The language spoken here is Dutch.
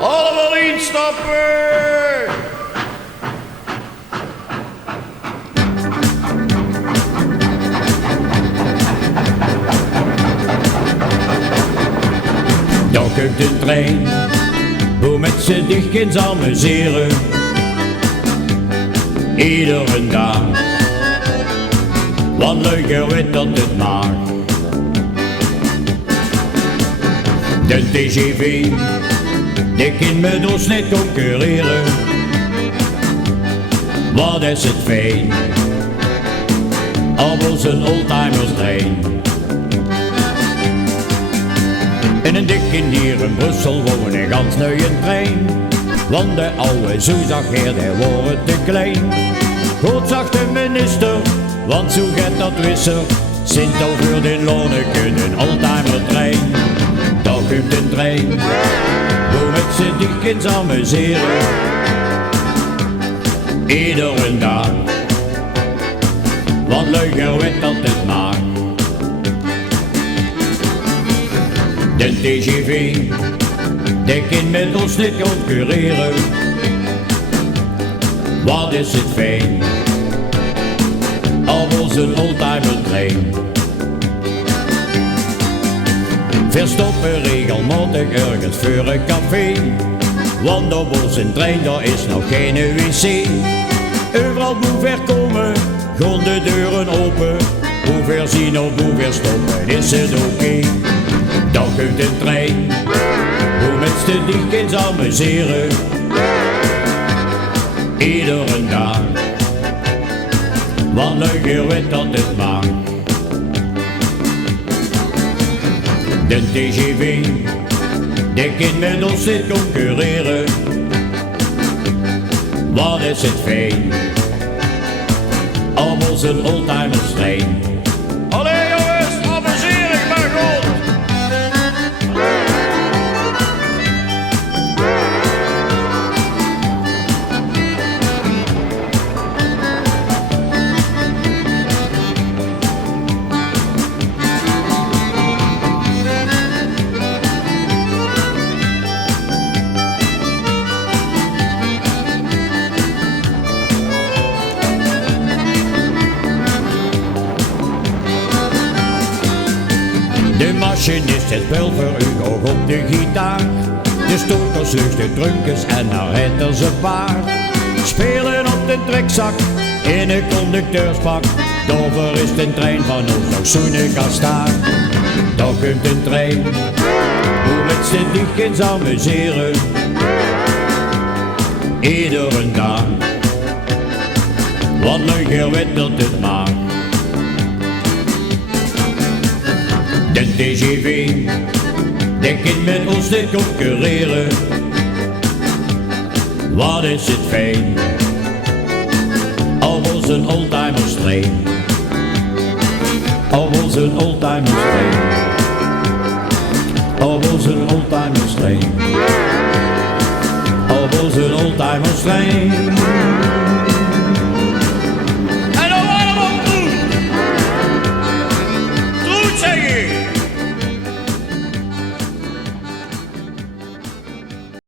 Allemaal instappen! Dan komt de trein, hoe met z'n dichtjes amuseren. Iedere dag, wat leuker weet dat het mag. De TGV, die kan met ons niet concurreren. Wat is het fijn, op onze oldtimers trein. In een dikke hier in Brussel woont een gans nieuwe trein. Want de oude zoezagheer die wordt te klein. Goed zag de minister, want zo gaat dat wisser. Sint over de lonen kunnen oldtimer trein. Daar komt een trein, hoe met z'n dichtjes amuseren. Iedere dag, wat leuker weet dat het maakt. De TGV, die kan met ons niet concurreren. Wat is het fijn, op onze oldtimer trein. Verstoppen regelmatig ergens voor een café. Want op onze trein daar is nog geen wc. Overal moet verkomen, gaan de deuren open. Hoe ver zien of hoe ver stoppen is het oké. Dan komt een trein, hoe met z'n dichtjes amuseren. Iedere dag, wat leuker weet dat het maakt. De TGV, die kan met ons niet concurreren. Wat is het fijn, op onze oldtimers trein. Allee jongens, amuseer ik maar goed! De machinist het spel voor u ook op de gitaar. De stokers lucht de trunkens en dan rijdt er zijn paard. Spelen op de trekzak in een conducteurspak. Dover is de trein van ons nog zoenig als staart. Dan komt een trein, hoe met z'n dichtjes amuseren. Iedere dag, wat leuker weet dat het maakt. De TGV, die kan met ons niet concurreren. Wat is het fijn, op onze oldtimers trein. Op onze oldtimers trein. Op onze oldtimers trein. Op onze oldtimers trein.